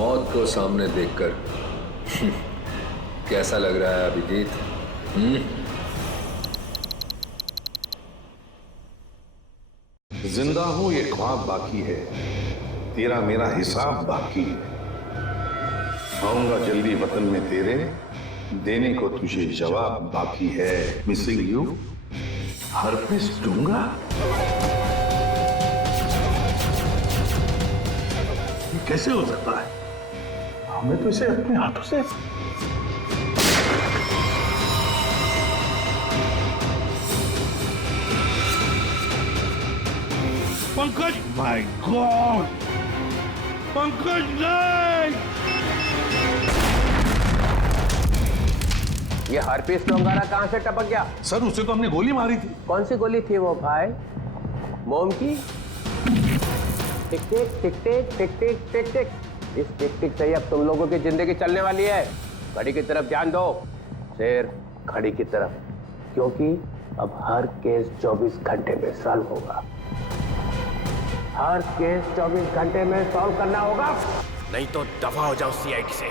मौत को सामने देखकर कैसा लग रहा है अभिजीत? जिंदा हूं ये ख्वाब बाकी है, तेरा मेरा हिसाब बाकी है। आऊंगा जल्दी वतन में तेरे, देने को तुझे जवाब बाकी है। मिसिंग यू, हरपिस दूंगा। ये कैसे हो सकता है? हमें तो इसे अपने हाथों से पंकज, माय गॉड, पंकज नहीं! ये हरपीस डोंगारा कहां से टपक गया? सर, उसे तो हमने गोली मारी थी। कौन सी गोली थी वो भाई? मोम की? टिक टिक टिक टिक टिक टिक टिक टिक। इस टिक टिक से ही अब तुम लोगों की जिंदगी चलने वाली है। घड़ी की तरफ ध्यान दो, सिर्फ घड़ी की तरफ, क्योंकि अब हर केस 24 घंटे में सॉल्व होगा। हर केस 24 घंटे में सॉल्व करना होगा, नहीं तो दफा हो जाओ सीआईडी से।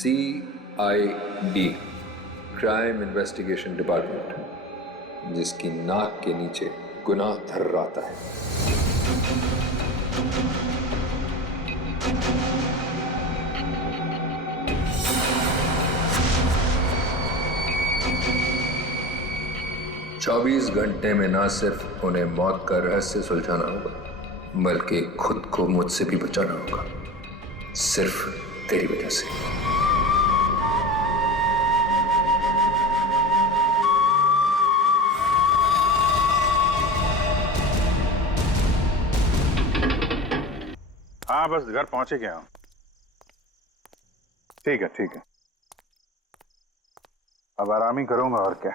CID, क्राइम इन्वेस्टिगेशन डिपार्टमेंट, जिसकी नाक के नीचे गुनाह थर्राता है। चौबीस घंटे में ना सिर्फ उन्हें मौत का रहस्य सुलझाना होगा, बल्कि खुद को मुझसे भी बचाना होगा, सिर्फ तेरी वजह से। हाँ, बस घर पहुंचे गया हूं। ठीक है, ठीक है। अब आराम ही करूंगा और क्या।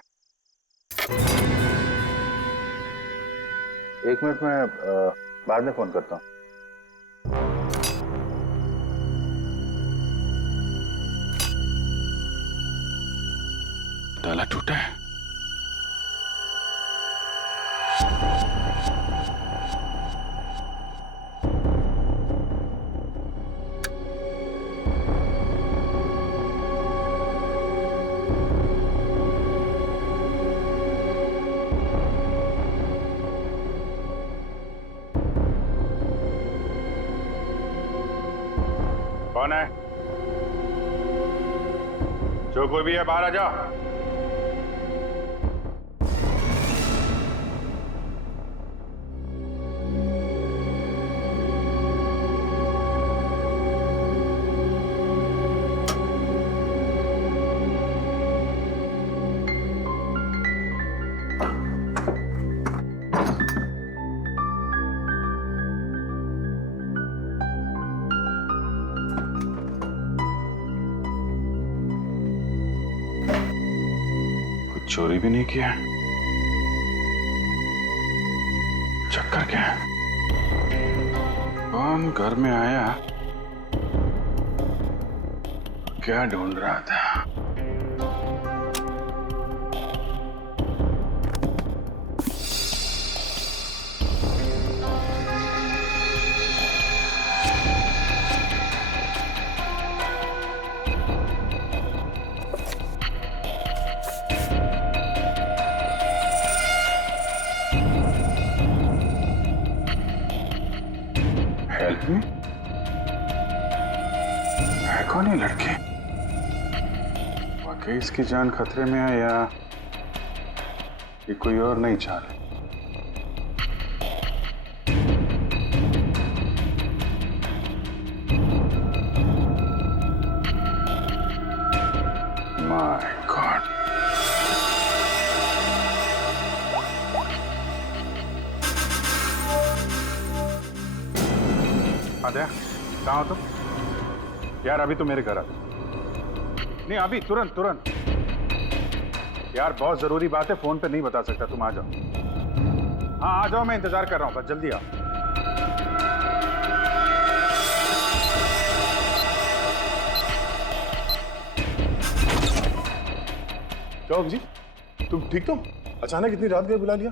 एक मिनट में बाद में फोन करता हूं। ताला टूटा है। कौन है? जो कोई भी है बाहर आ जाओ। चोरी भी नहीं किया। चक्कर क्या है? कौन घर में आया? क्या ढूंढ रहा था? Help me? है कौन ये लड़के? वाकई इसकी जान खतरे में है या ये कोई और नहीं चाल है? My God. आद्या, कहाँ हो तुम? यार अभी तो मेरे घर आ। नहीं अभी तुरंत तुरंत। यार बहुत जरूरी बात है, फोन पे नहीं बता सकता, तुम आ जाओ। हाँ आ जाओ, मैं इंतजार कर रहा हूँ, बस जल्दी आओ। क्या जी, तुम ठीक तो? अचानक इतनी रात गए बुला लिया?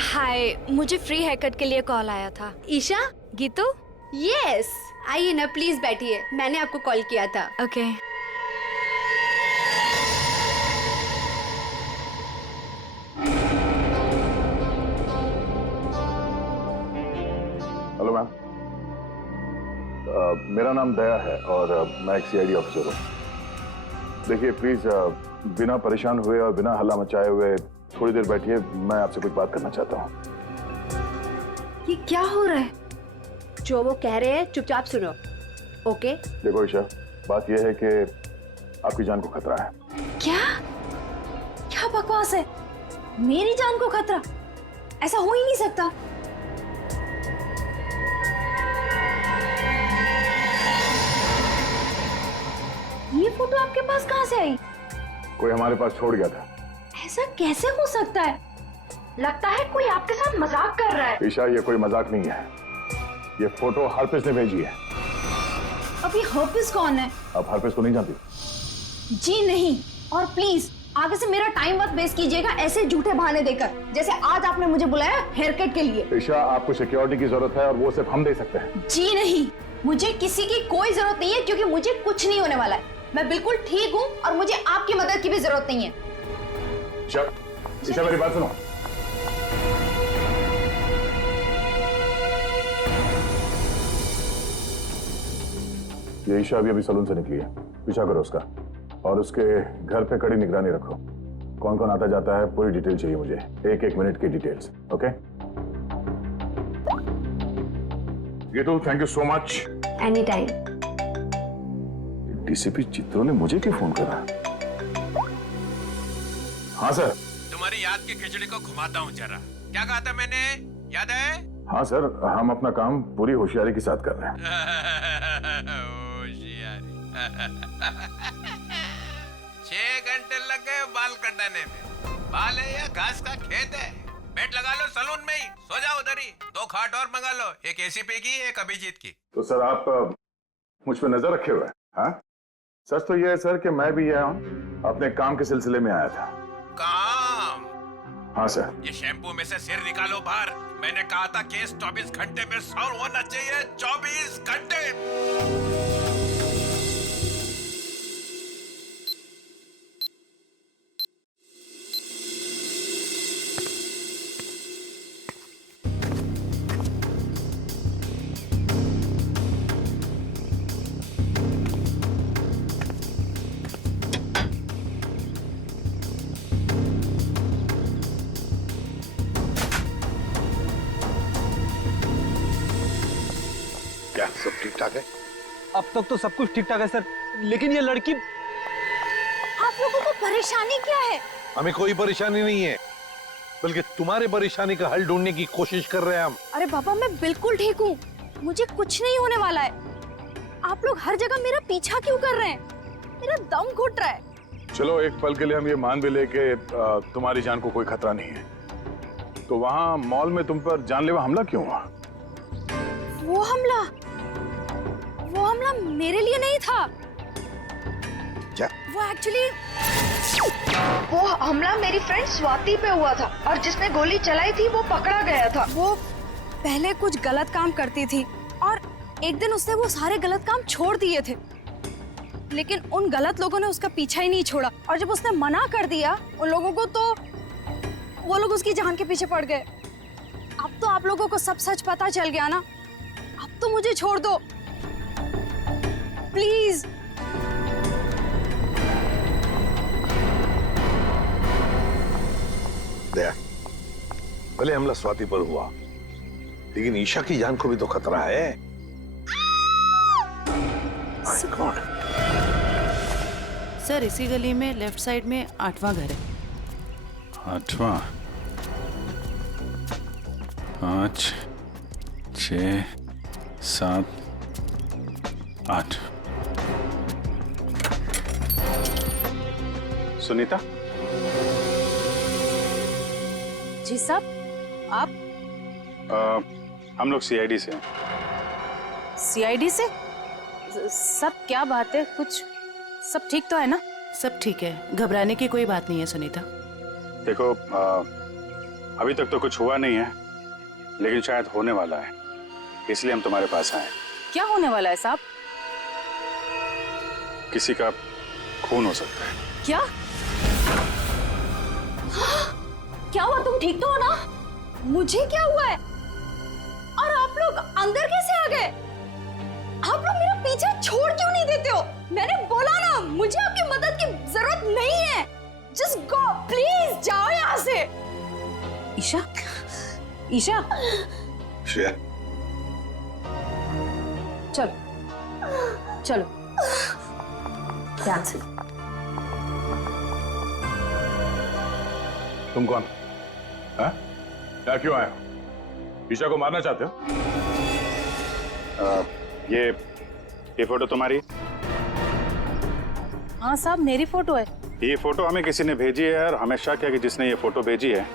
हाय, मुझे फ्री हेयर कट के लिए कॉल आया था। ईशा, गीतू? यस, आइए ना प्लीज बैठिए, मैंने आपको कॉल किया था। ओके। हेलो मैम, मेरा नाम दया है और मैं एक सीआईडी ऑफिसर हूँ। देखिए प्लीज बिना परेशान हुए और बिना हल्ला मचाए हुए थोड़ी देर बैठिए, मैं आपसे कुछ बात करना चाहता हूँ। ये क्या हो रहा है? जो वो कह रहे हैं चुपचाप सुनो, ओके? देखो ईशा, बात यह है कि आपकी जान को खतरा है। क्या क्या बकवास है? मेरी जान को खतरा? ऐसा हो ही नहीं सकता। ये फोटो आपके पास कहाँ से आई? कोई हमारे पास छोड़ गया था। ऐसा कैसे हो सकता है? लगता है कोई आपके साथ मजाक कर रहा है। ईशा, ये कोई मजाक नहीं है, ये फोटो हरप्रीत ने भेजी है। अब ये हरप्रीत कौन है? आप हरप्रीत को नहीं जानती? जी नहीं, और प्लीज आगे से मेरा टाइम मत वेस्ट कीजिएगा ऐसे झूठे बहाने देकर, जैसे आज आपने मुझे बुलाया हेयर कट के लिए। ईशा, आपको सिक्योरिटी की जरूरत है और वो सिर्फ हम दे सकते हैं। जी नहीं, मुझे किसी की कोई जरूरत नहीं है, क्योंकि मुझे कुछ नहीं होने वाला है। मैं बिल्कुल ठीक हूँ और मुझे आपकी मदद की भी जरूरत नहीं है। ईशा, मेरी बात सुनो। ये ईशा अभी सलून से निकली है, पीछा करो उसका और उसके घर पे कड़ी निगरानी रखो। कौन कौन आता जाता है पूरी डिटेल चाहिए मुझे, एक मिनट की details. Okay Geetu, thank you so much. Any time. DCP चित्रों ने मुझे क्यों फोन करा? हाँ सर। तुम्हारी याद की खिचड़ी को घुमाता हूँ जरा। क्या कहा था मैंने, याद है? हाँ सर, हम अपना काम पूरी होशियारी के साथ कर रहे हैं। होशियारी। 6 घंटे लग गए बाल कटाने में। बाल है या घास का खेत है? बेड लगा लो सलून में ही, सो जाओ उधर ही। 2 खाट और मंगा लो, एक एसीपी की, एक अभिजीत की। तो सर आप मुझ पे नजर रखे हुए हैं? हाँ, सच तो ये है सर कि मैं भी यहाँ अपने काम के सिलसिले में आया था। काम? हाँ सर। ये शैम्पू में से सिर निकालो बाहर। मैंने कहा था केस 24 घंटे में सॉल्व होना चाहिए। 24 घंटे। क्या सब ठीक ठाक है? अब तक तो सब कुछ ठीक ठाक है सर, लेकिन ये लड़की। आप लोगों को परेशानी क्या है? हमें कोई परेशानी नहीं है, बल्कि तुम्हारे परेशानी का हल ढूंढने की कोशिश कर रहे हैं हम। अरे बाबा, मैं बिल्कुल ठीक हूँ, मुझे कुछ नहीं होने वाला है। आप लोग हर जगह मेरा पीछा क्यों कर रहे हैं? मेरा दम घुट रहा है। चलो एक पल के लिए हम ये मान भी ले कि तुम्हारी जान को कोई खतरा नहीं है, तो वहाँ मॉल में तुम पर जानलेवा हमला क्यों हुआ? वो हमला मेरे लिए नहीं था। क्या? वो हमला मेरी फ्रेंड स्वाति पे हुआ था, और जिसने गोली चलाई थी वो पकड़ा गया था। वो पहले कुछ गलत काम करती थी और एक दिन उसने वो सारे गलत काम छोड़ दिए थे, लेकिन उन गलत लोगों ने उसका पीछा ही नहीं छोड़ा, और जब उसने मना कर दिया उन लोगों को, तो वो लोग उसकी जान के पीछे पड़ गए। अब तो आप लोगों को सब सच पता चल गया ना, अब तो मुझे छोड़ दो प्लीज। दया, भले हमला स्वाति पर हुआ, लेकिन ईशा की जान को भी तो खतरा है। My God. सर, इसी गली में लेफ्ट साइड में 8वां घर है। 8वां? 5, 6, 7, 8। सुनीता? जी साहब, आप? हम लोग सीआईडी से हैं। सीआईडी से? सब क्या बात है? कुछ सब ठीक तो है ना? सब ठीक है, घबराने की कोई बात नहीं है सुनीता। देखो, अभी तक तो कुछ हुआ नहीं है, लेकिन शायद होने वाला है, इसलिए हम तुम्हारे पास आए। क्या होने वाला है साहब? किसी का खून हो सकता है। क्या क्या हुआ? तुम ठीक तो हो ना? मुझे क्या हुआ है? और आप लोग अंदर कैसे आ गए? आप लोग मेरा पीछा छोड़ क्यों नहीं देते हो? मैंने बोला ना, मुझे आपकी मदद की जरूरत नहीं है। जस्ट गो प्लीज, जाओ यहाँ से। ईशा, ईशा, श्रेया, चलो चलो ध्यान से। तुम कौन? हाँ? क्या क्यों आए हो? ईशा को मारना चाहते हो? ये फोटो तुम्हारी? हाँ साहब, मेरी फोटो है। ये फोटो हमें किसी ने भेजी है और हमें शक है कि जिसने ये फोटो भेजी है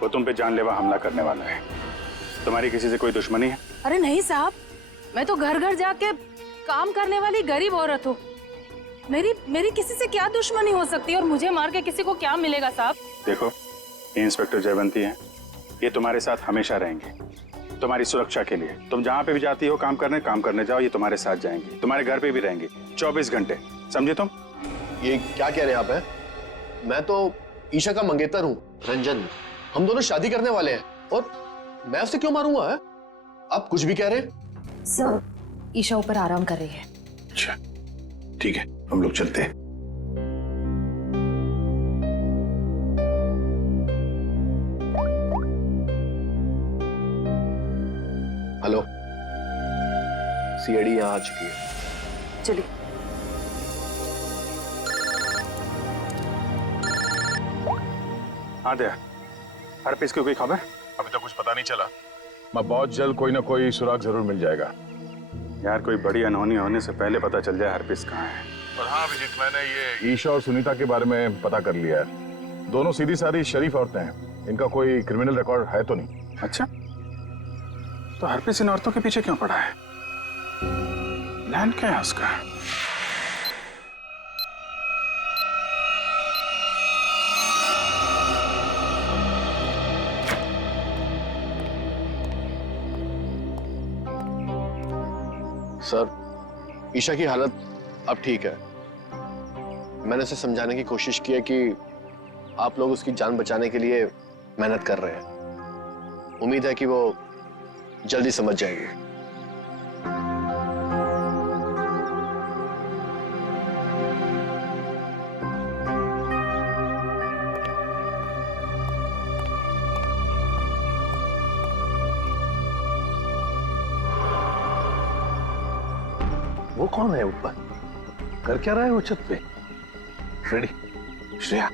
वो तुम पे जानलेवा हमला करने वाला है। तुम्हारी किसी से कोई दुश्मनी है? अरे नहीं साहब, मैं तो घर घर जाके काम करने वाली गरीब औरत हूँ। मेरी किसी से क्या दुश्मनी हो सकती है और मुझे मार के किसी को क्या मिलेगा साहब? देखो, ये इंस्पेक्टर जयवंती हैं, ये तुम्हारे साथ हमेशा रहेंगे, तुम्हारी सुरक्षा के लिए। तुम जहाँ पे भी जाती हो काम करने जाओ, ये तुम्हारे साथ जाएंगे, तुम्हारे घर पे भी रहेंगे 24 घंटे, समझे तुम? ये क्या कह रहे हैं आप? है मैं तो ईशा का मंगेतर हूँ, रंजन। हम दोनों शादी करने वाले हैं और मैं उसे क्यों मारूंगा? है आप कुछ भी कह रहे हैं? सर, ईशा ऊपर आराम कर रही है। अच्छा ठीक है, हम लोग चलते हैं। हेलो, सीआईडी यहाँ आ चुकी है। चलिए। हाँ दया, हर पीस की कोई खबर? अभी तो कुछ पता नहीं चला। मैं बहुत जल्द कोई ना कोई सुराग जरूर मिल जाएगा। यार कोई बड़ी अनहोनी होने से पहले पता चल जाए हर पीस कहाँ है। और हाँ अभिजीत, मैंने ये ईशा और सुनीता के बारे में पता कर लिया है। दोनों सीधी सादी शरीफ औरतें हैं, इनका कोई क्रिमिनल रिकॉर्ड है तो नहीं। अच्छा, तो हर पीस इन औरतों के पीछे क्यों पड़ा है? प्लान क्या है उसका? सर, ईशा की हालत अब ठीक है। मैंने उसे समझाने की कोशिश की है कि आप लोग उसकी जान बचाने के लिए मेहनत कर रहे हैं। उम्मीद है कि वो जल्दी समझ जाएगी। वो कौन है ऊपर? कर क्या रहा है वो छत पे? फ्रेडी, श्रेया,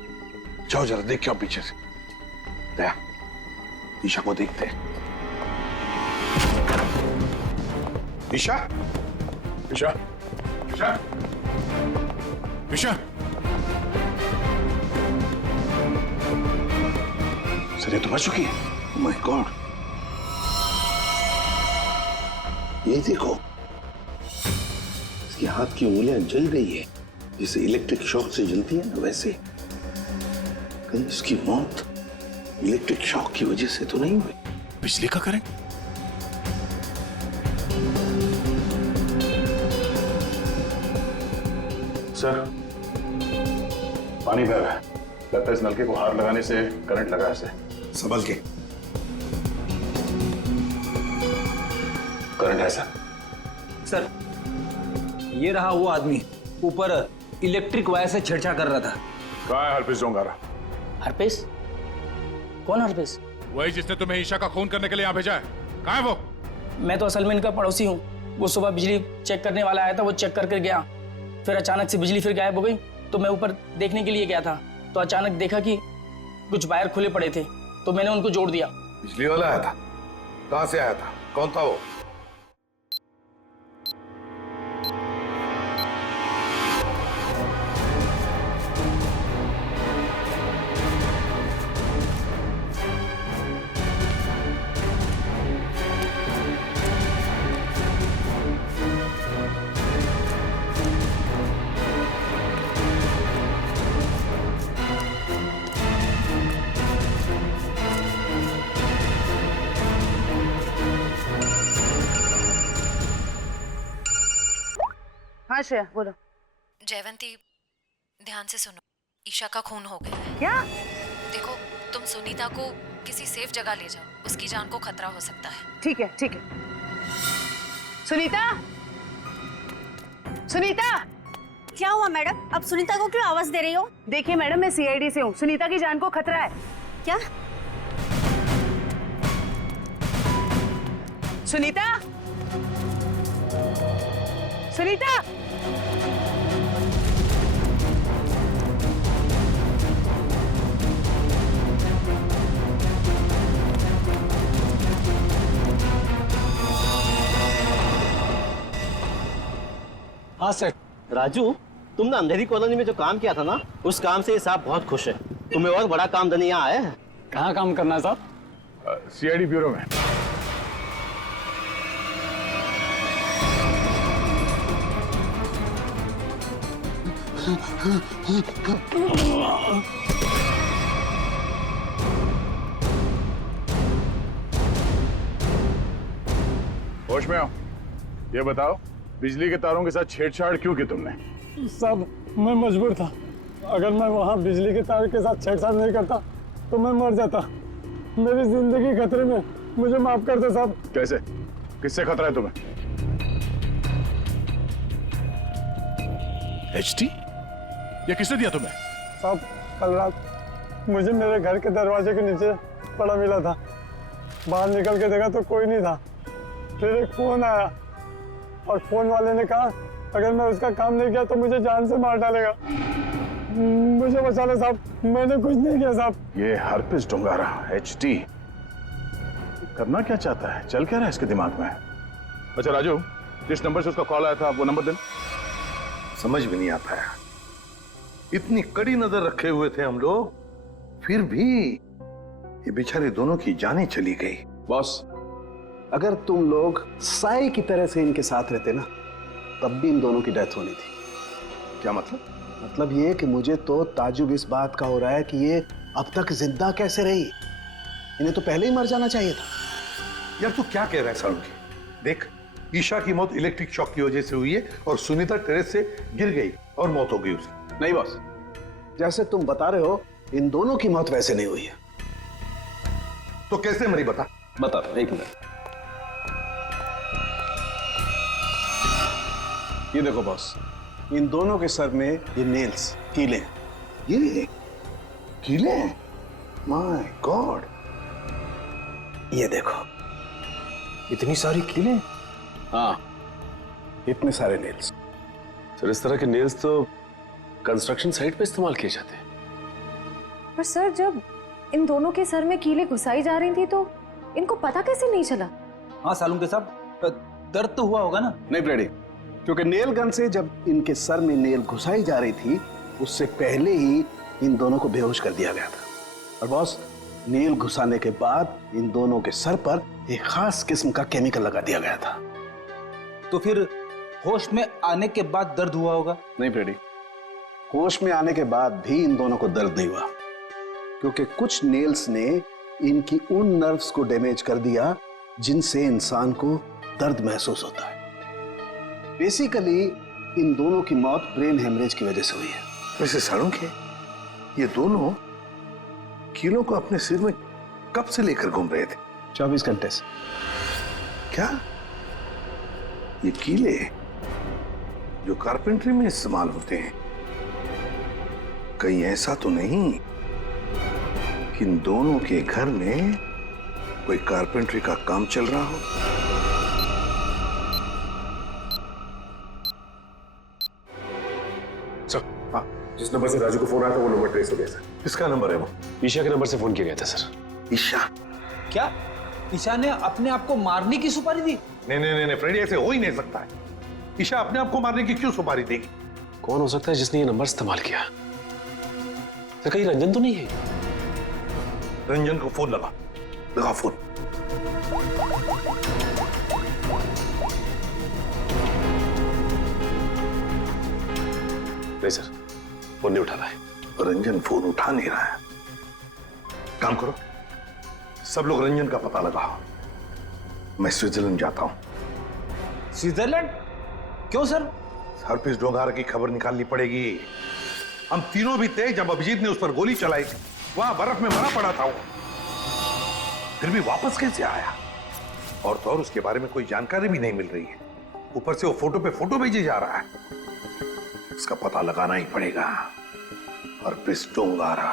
जाओ जरा देख क्या पीछे से। दया, ईशा को देखते हैं। ईशा, ईशा, ईशा, ईशा। सर ये तो बच चुकी है। ओह माय गॉड, ये देखो, इसके हाथ की उंगलियां जल गई है, जैसे इलेक्ट्रिक शॉक से जलती है ना, वैसे। कहीं इसकी मौत इलेक्ट्रिक शॉक की वजह से तो नहीं हुई? बिजली का करंट? सर, पानी बह रहा है, लगता है इस नलके को हाथ लगाने से करंट लगा है। संभल के। करंट है सर। सर, ये रहा वो आदमी, ऊपर इलेक्ट्रिक वायर से छेड़छाड़ कर रहा था। कहाँ है हरपिस डोंगारा? हरपेश? कौन हरपेश? वही जिसने तुम्हें ईशा का खून करने के लिए यहाँ भेजा है। कहाँ है वो? मैं तो असल में इनका पड़ोसी हूँ। वो सुबह बिजली चेक करने वाला आया था, वो चेक करके गया, फिर अचानक से बिजली फिर गायब हो गई, तो मैं ऊपर देखने के लिए गया था, तो अचानक देखा कि कुछ वायर खुले पड़े थे, तो मैंने उनको जोड़ दिया। बिजली वाला आया था? कहाँ से आया था? कौन था वो? श्रेया बोलो। जयवंती, ध्यान से सुनो। ईशा का खून हो गया है। क्या? देखो, तुम सुनीता को किसी सेफ जगह ले जाओ, उसकी जान को खतरा हो सकता है। ठीक है, ठीक है। सुनीता, सुनीता। क्या हुआ मैडम? अब सुनीता को क्यों आवाज दे रही हो? देखिए मैडम, मैं सीआईडी से हूँ। सुनीता की जान को खतरा है। क्या? सुनीता, सुनीता। हाँ सर। राजू, तुमने अंधेरी कॉलोनी में जो काम किया था ना, उस काम से ये साहब बहुत खुश है। तुम्हें और बड़ा काम देने यहाँ आए हैं। कहाँ काम करना है साहब? सीआईडी ब्यूरो में। होश में आओ। ये बताओ, बिजली के तारों के साथ छेड़छाड़ क्यों की तुमने? साहब, मैं मजबूर था। अगर मैं वहाँ बिजली के तार के साथ छेड़छाड़ नहीं करता तो मैं मर जाता। मेरी जिंदगी खतरे में, मुझे माफ कर दो साहब। कैसे? किससे खतरा है तुम्हें? एचटी? ये किसने दिया तुम्हें? साहब, कल रात मुझे मेरे घर के दरवाजे के नीचे पड़ा मिला था। बाहर निकल के देखा तो कोई नहीं था। फिर एक फोन आया और फोन वाले ने कहा अगर मैं उसका काम नहीं किया तो मुझे जान से मार डालेगा। मुझे बचा ले साहब, मैंने कुछ नहीं किया साहब। ये हरपिस डोंगारा एचटी करना क्या चाहता है? चल क्या रहा है इसके दिमाग में? अच्छा राजू, जिस नंबर से उसका कॉल आया था वो नंबर देना। समझ में नहीं आता है, इतनी कड़ी नजर रखे हुए थे हम लोग, फिर भी ये बेचारे दोनों की जानें चली गई। बॉस, अगर तुम लोग साए की तरह से इनके साथ रहते ना, तब भी इन दोनों की डेथ होनी थी। क्या मतलब? मतलब ये कि मुझे तो ताजुब इस बात का हो रहा है कि ये अब तक जिंदा कैसे रही। इन्हें तो पहले ही मर जाना चाहिए था। यार तू क्या कह रहा है सारुण? देख, ईशा की मौत इलेक्ट्रिक शॉक की वजह से हुई है और सुनीता टेरेस से गिर गई और मौत हो गई उसकी। नहीं बॉस, जैसे तुम बता रहे हो इन दोनों की मौत वैसे नहीं हुई है। तो कैसे मरी बता? बता, एक मिनट। ये देखो बॉस, इन दोनों के सर में ये नेल्स, कीले। ये कीले? माय गॉड, ये देखो, इतनी सारी कीले? हाँ, इतने सारे नेल्स। सर, इस तरह के नेल्स तो कंस्ट्रक्शन साइट पे इस्तेमाल किए जाते हैं। पर सर, जब इन दोनों के सर में कीले घुसाई जा रही थी तो इनको पता कैसे नहीं चला? हाँ सालुंके साहब, दर्द तो हुआ होगा ना? नहीं ब्रेडी, क्योंकि नेल गन से जब इनके सर में नेल घुसाई जा रही थी उससे पहले ही इन दोनों को बेहोश कर दिया गया था। और बॉस, नेल घुसाने के बाद इन दोनों के सर पर एक खास किस्म का केमिकल लगा दिया गया था। तो फिर होश में आने के बाद दर्द हुआ होगा? नहीं ब्रेडी, होश में आने के बाद भी इन दोनों को दर्द नहीं हुआ, क्योंकि कुछ नेल्स ने इनकी उन नर्व्स को डैमेज कर दिया जिनसे इंसान को दर्द महसूस होता है। बेसिकली इन दोनों की मौत ब्रेन हेमरेज की वजह से हुई है। वैसे सारुण के ये दोनों कीलों को अपने सिर में कब से लेकर घूम रहे थे? 24 घंटे से। क्या ये कीले जो कारपेंट्री में इस्तेमाल होते हैं, कहीं ऐसा तो नहीं कि इन दोनों के घर में कोई कारपेंट्री का काम चल रहा हो? जिस नंबर से राजू को फोन आया था वो नंबर ट्रेस हो गया सर। किसका नंबर है वो? ईशा के नंबर से फोन किया गया था सर। ईशा? क्या ईशा ने अपने आप को मारने की सुपारी दी? नहीं नहीं नहीं फ्रेडी, ऐसे हो ही नहीं सकता है। ईशा अपने आप को मारने की क्यों सुपारी देगी? कौन हो सकता है जिसने ये नंबर इस्तेमाल किया? सर, कहीं रंजन तो नहीं है? रंजन को फोन लगा फोन। नहीं सर, फोन नहीं उठा रहा है। रंजन फोन उठा नहीं रहा है। काम करो, सब लोग रंजन का पता लगाओ। मैं स्विट्जरलैंड जाता हूं। स्विट्जरलैंड? क्यों सर? हरप्रीत डोंगार की खबर निकालनी पड़ेगी। हम तीनों भी थे जब अभिजीत ने उस पर गोली चलाई थी। वहां बर्फ में मरा पड़ा था वो, फिर भी वापस कैसे आया? और तो और उसके बारे में कोई जानकारी भी नहीं मिल रही है। ऊपर से वो फोटो पे फोटो भेजे जा रहा है। इसका पता लगाना ही पड़ेगा। हरप्रीत डोंगारा।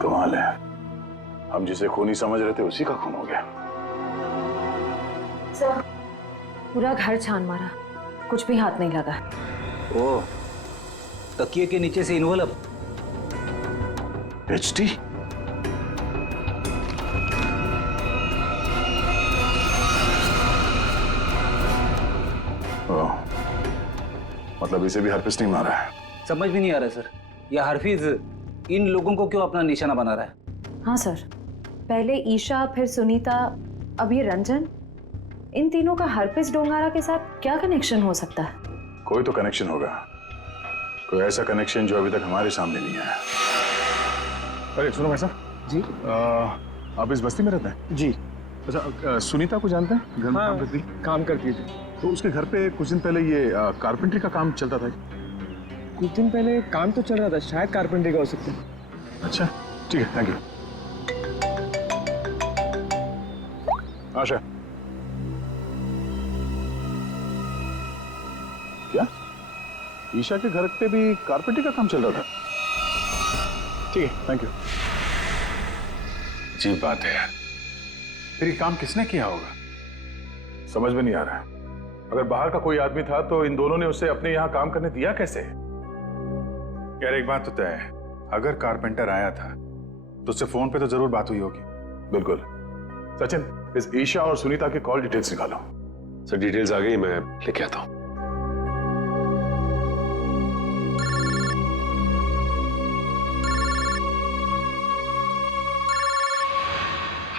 कमाल है, हम जिसे खूनी समझ रहे थे उसी का खून हो गया। सर, पूरा घर छान मारा, कुछ भी हाथ नहीं लगा। ओ, तकिए के नीचे से इन्वॉल्व। एचटी? मतलब इसे भी हरप्रीत नहीं मारा है? समझ भी नहीं आ रहा सर, यह हरफीज इन लोगों को क्यों अपना निशाना बना रहा है? हाँ सर, पहले ईशा, फिर सुनीता, अब ये रंजन। इन तीनों का हरप्रीत डोंगारा के साथ क्या कनेक्शन हो सकता है? कोई तो कनेक्शन होगा, कोई ऐसा कनेक्शन जो अभी तक हमारे सामने नहीं आया। अरे सुनो भाई साहब जी, आप इस बस्ती में रहते हैं? जी। अच्छा, सुनीता को जानते हैं? घर में काम करती? काम करती थी। तो उसके घर पे कुछ दिन पहले ये कारपेंटरी का काम चलता था। कुछ दिन पहले काम तो चल रहा था, शायद कारपेंटरी का हो सकता है। अच्छा ठीक है, थैंक यू। आशा, क्या ईशा के घर पे भी कारपेंटरी का काम चल रहा था? ठीक है, थैंक यू। अजीब बात है यार, फिर ये काम किसने किया होगा? समझ में नहीं आ रहा है। अगर बाहर का कोई आदमी था तो इन दोनों ने उसे अपने यहाँ काम करने दिया कैसे? यार एक बात तो तय है, अगर कारपेंटर आया था तो उससे फोन पे तो जरूर बात हुई होगी। बिल्कुल। सचिन, इस ईशा और सुनीता के कॉल डिटेल्स निकालो। सर डिटेल्स आ गई, मैं लेके आता हूँ।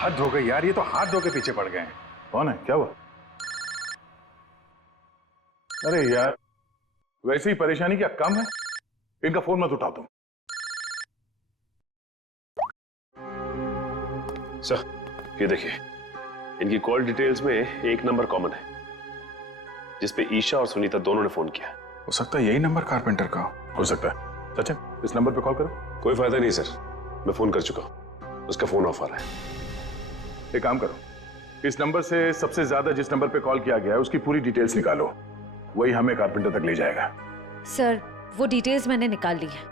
हद हो गई यार, ये तो हाथ धो के पीछे पड़ गए हैं। कौन है, क्या हुआ? अरे यार, वैसे ही परेशानी क्या कम है? इनका फोन मत उठाओ तुम। सर ये देखिए, इनकी कॉल डिटेल्स में एक नंबर कॉमन है जिसपे ईशा और सुनीता दोनों ने फोन किया। हो सकता है यही नंबर कारपेंटर का हो सकता है। सचिन, इस नंबर पे कॉल करो। कोई फायदा नहीं सर, मैं फोन कर चुका हूं, उसका फोन ऑफ आ रहा है। एक काम करो, इस नंबर से सबसे ज्यादा जिस नंबर पे कॉल किया गया है उसकी पूरी डिटेल्स निकालो, वही हमें कारपेंटर तक ले जाएगा। सर, वो डिटेल्स मैंने निकाल ली है।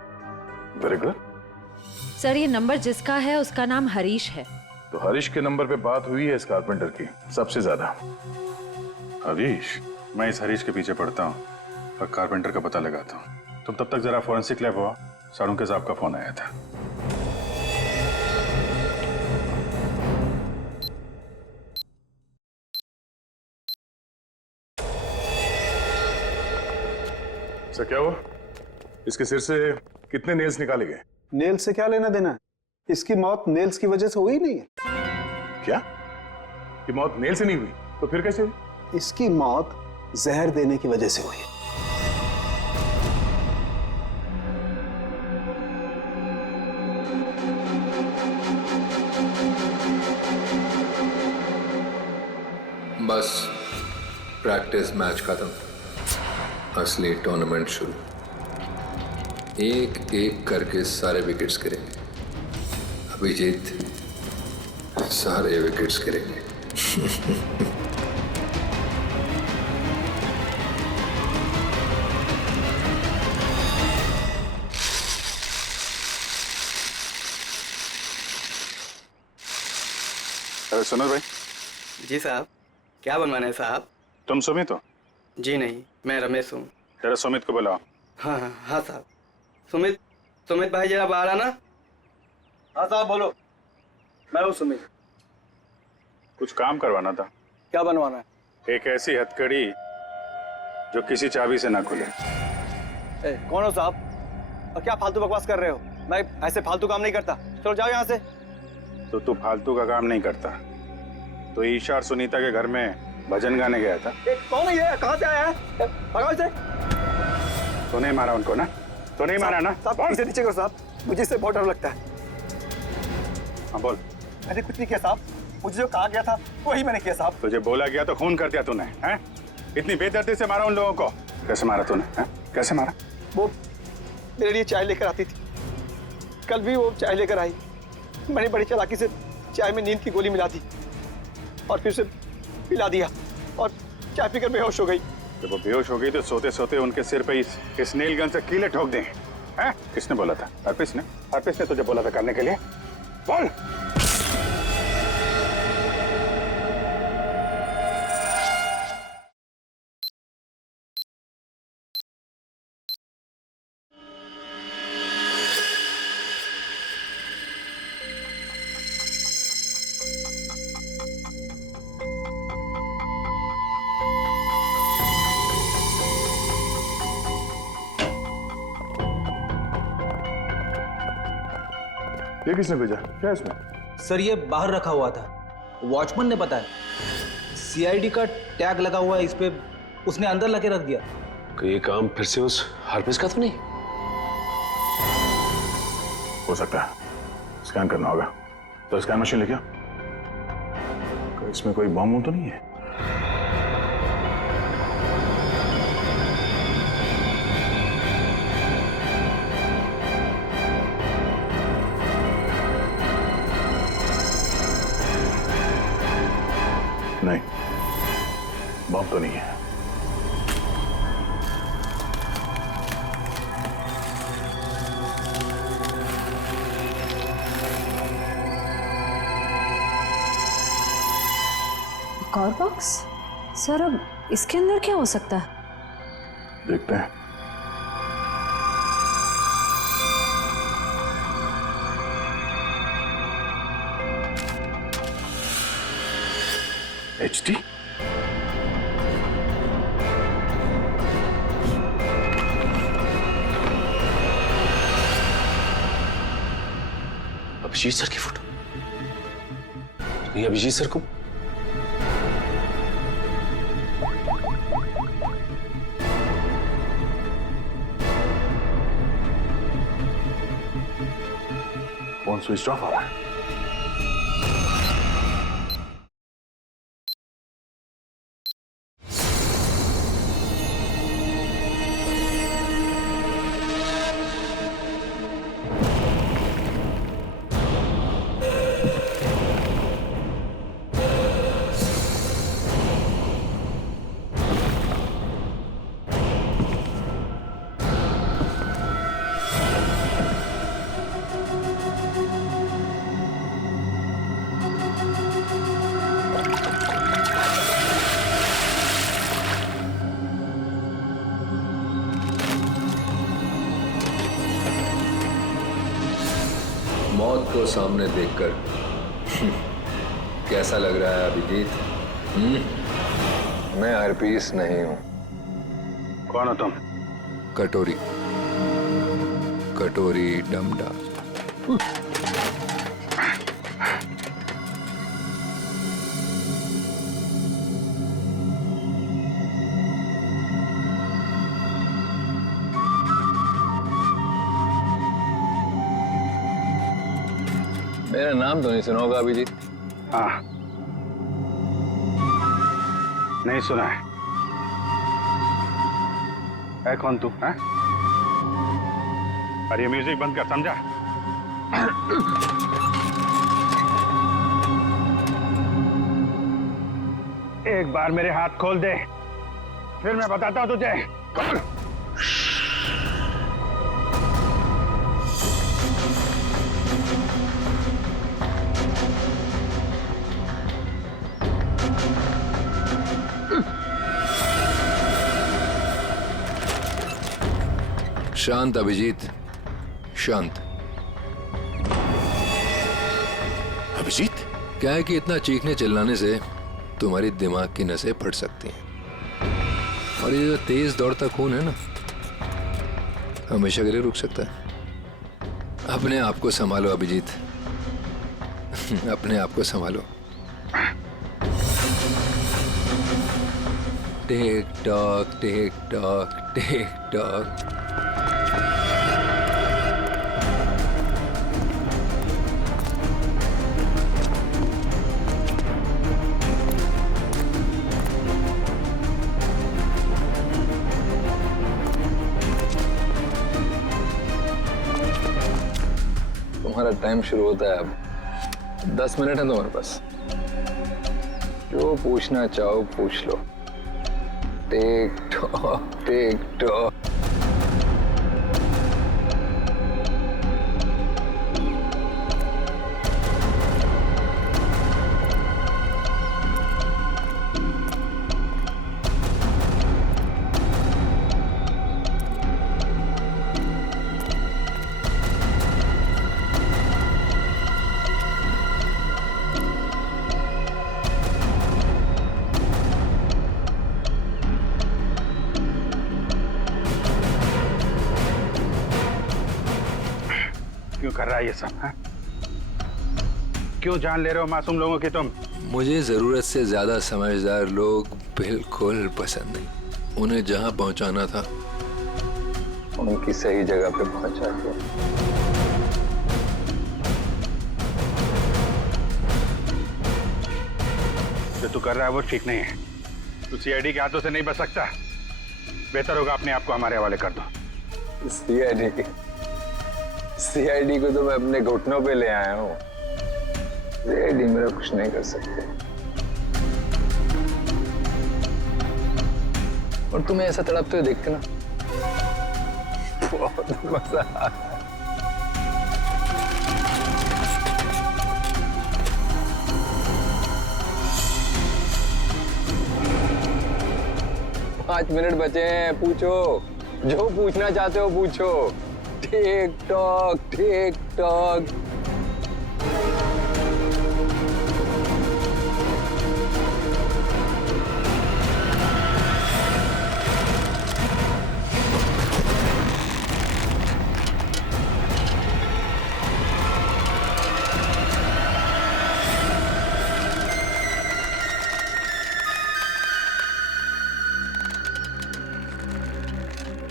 Very good. सर, ये नंबर जिसका है उसका नाम हरीश है। तो हरीश के नंबर पे बात हुई है इस कारपेंटर की सबसे ज्यादा। हरीश? मैं इस हरीश के पीछे पड़ता हूँ और कारपेंटर का पता लगाता हूँ। तुम तब तक जरा फॉरेंसिक लैब हुआ, सारुंके साहब का फोन आया था। सर क्या हुआ? इसके सिर से कितने नेल्स निकाले गए? नेल से क्या लेना देना? इसकी मौत नेल्स की वजह से हुई नहीं है। क्या? कि मौत नेल से नहीं हुई तो फिर कैसे हुई? इसकी मौत जहर देने की वजह से हुई है। बस प्रैक्टिस मैच खत्म, असली टूर्नामेंट शुरू। एक एक करके सारे विकेट्स गिरेंगे। अभिजीत सारे विकेट्स गिरेंगे। अरे सुनो भाई। जी साहब, क्या बनवाना है साहब? तुम सुमित हो? जी नहीं, मैं रमेश हूँ। जरा सुमित को बुलाओ। हाँ हाँ हाँ साहब। सुमित, सुमित भाई जरा बाहर आना। हाँ साहब बोलो। मैं हूँ सुमित। कुछ काम करवाना था। क्या बनवाना है? एक ऐसी हथकड़ी जो किसी चाबी से ना खुले। कौन हो साहब और क्या फालतू बकवास कर रहे हो? मैं ऐसे फालतू काम नहीं करता। चलो जाओ यहाँ से। तो तू फालतू का काम नहीं करता तो ईशा और सुनीता के घर में भजन गाने गया था। कौन है ये? कहाँ से आया है? भगाओ इसे। तो नहीं मारा उनको ना? तो नहीं मारा ना? साहब इसे नीचे करो साहब, मुझे इससे बहुत डर लगता है। हाँ बोल। मैंने कुछ नहीं किया साहब, मुझे जो कहा गया था वही मैंने किया साहब। तुझे बोला गया तो खून कर दिया तूने, हैं? इतनी बेदर्दी से मारा उन लोगों को? कैसे मारा तूने, हैं? कैसे मारा? वो मेरे लिए चाय लेकर आती थी, कल भी वो चाय लेकर आई। मैंने बड़ी चालाकी से चाय में नींद की गोली मिला दी और फिर उसे पिला दिया और चाय पीकर बेहोश हो गई। जब वो बेहोश हो गई तो सोते सोते उनके सिर पे इस नेल गन से कीले ठोक दें, हैं? किसने बोला था? हरप्रीत ने? हरप्रीत ने तुझे बोला था करने के लिए? बोल। ये किसने भेजा? क्या है इसमें? सर ये बाहर रखा हुआ था, वॉचमैन ने बताया। सीआईडी का टैग लगा हुआ है इस पे, उसने अंदर लाके रख दिया। कि ये काम फिर से उस हरप्रीत का तो नहीं? हो सकता है, स्कैन करना होगा। तो स्कैन मशीन लेके आओ। इसमें कोई बम तो नहीं है? नहीं, बम तो नहीं है। एक और बॉक्स? सर अब इसके अंदर क्या हो सकता है? देखते हैं। HD? अभिजीत सर की फोटो? ये अभिजीत सर को? फोन स्विच ऑफ आ रहा है। मौत को सामने देखकर कैसा लग रहा है अभिजीत? मैं हरपीस नहीं हूं। कौन हो तुम? कटोरी, कटोरी डमडा। मेरा नाम तो नहीं सुना होगा अभिजीत? हाँ, नहीं सुना है कौन तू? है? अरे ये म्यूजिक बंद कर, समझा? एक बार मेरे हाथ खोल दे, फिर मैं बताता हूं तुझे। शांत अभिजीत, शांत। अभिजीत? क्या है कि इतना चीखने चिल्लाने से तुम्हारी दिमाग की नसें फट सकती हैं, और ये जो तेज दौड़ता खून है ना, हमेशा के लिए रुक सकता है। अपने आप को संभालो अभिजीत, अपने आप को संभालो। टिक tock, tick tock, tick talk. Time शुरू होता है अब। 10 मिनट है तुम्हारे पास, जो पूछना चाहो पूछ लो। Take talk. क्यों कर रहा है ये सब? हाँ? क्यों जान ले रहे हो मासूम लोगों की तुम? मुझे जरूरत से ज्यादा समझदार लोग बिल्कुल पसंद नहीं। उन्हें जहां पहुंचाना था उनकी सही जगह पे पहुंचा दिया। जो तू कर रहा है वो ठीक नहीं है। तू सीआईडी के हाथों से नहीं बच सकता। बेहतर होगा अपने आप को हमारे हवाले कर दो। सीआईडी को तो मैं अपने घुटनों पे ले आया हूँ। सीआईडी मेरा कुछ नहीं कर सकते। और तुम्हें ऐसा तड़पते हुए देख के ना बहुत मजा आ रहा है। पाँच मिनट बचे हैं, पूछो जो पूछना चाहते हो पूछो। Tick tock.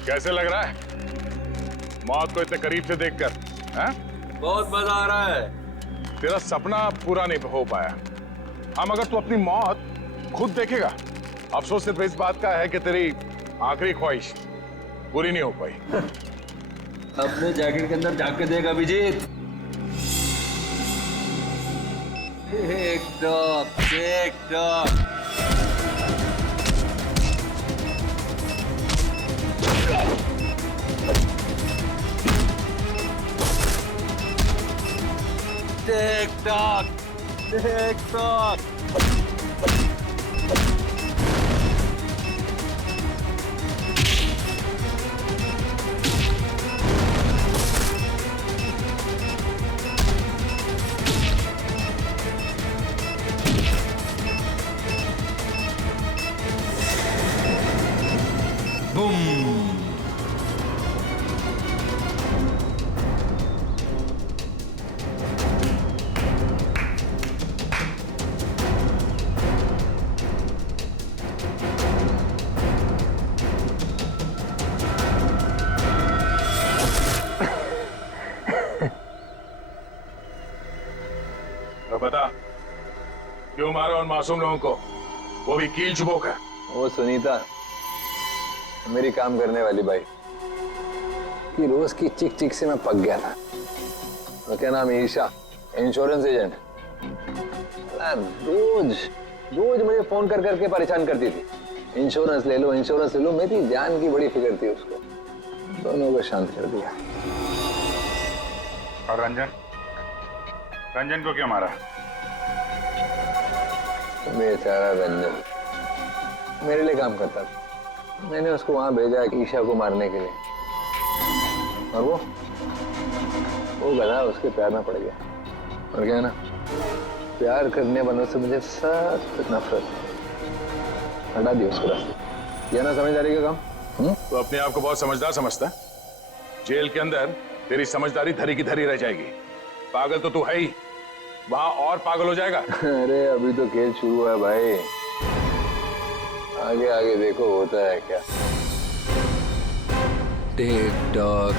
कैसे लग रहा है मौत को इतने करीब से देखकर? हैं? बहुत मजा आ रहा है। तेरा सपना पूरा नहीं हो पाया। हम अगर तू अपनी मौत खुद देखेगा, अफसोस सिर्फ इस बात का है कि तेरी आखिरी ख्वाहिश पूरी नहीं हो पाई। अपने जैकेट के अंदर झांक के देख Abhijit. Tick tock. Tick tock. तो बता क्यों मारा उन मासूम लोगों को, वो भी कील चुबो कर? वो सुनीता मेरी काम करने वाली बाई कि रोज की चिक चिक से मैं पक गया था। तो क्या नाम है? Isha, insurance agent. रोज मुझे फोन कर करके परेशान करती थी। इंश्योरेंस ले लो। मेरी जान की बड़ी फिक्र थी उसको। दोनों को शांत कर दिया। और रंजन को क्यों मारा? बेचारा रंजन मेरे लिए काम करता था। मैंने उसको वहां भेजा ईशा को मारने के लिए, और वो गधा उसके प्यार में पड़ गया। और क्या है ना, प्यार करने वालों से मुझे सख्त नफरत। हटा दिया उसको रास्ते। यह ना समझदारी का काम। तो अपने आप को बहुत समझदार समझता है। जेल के अंदर तेरी समझदारी धरी की धरी रह जाएगी। पागल तो तू है ही, वहां और पागल हो जाएगा। अरे अभी तो खेल शुरू हुआ है भाई, आगे आगे देखो होता है क्या। Tick tock.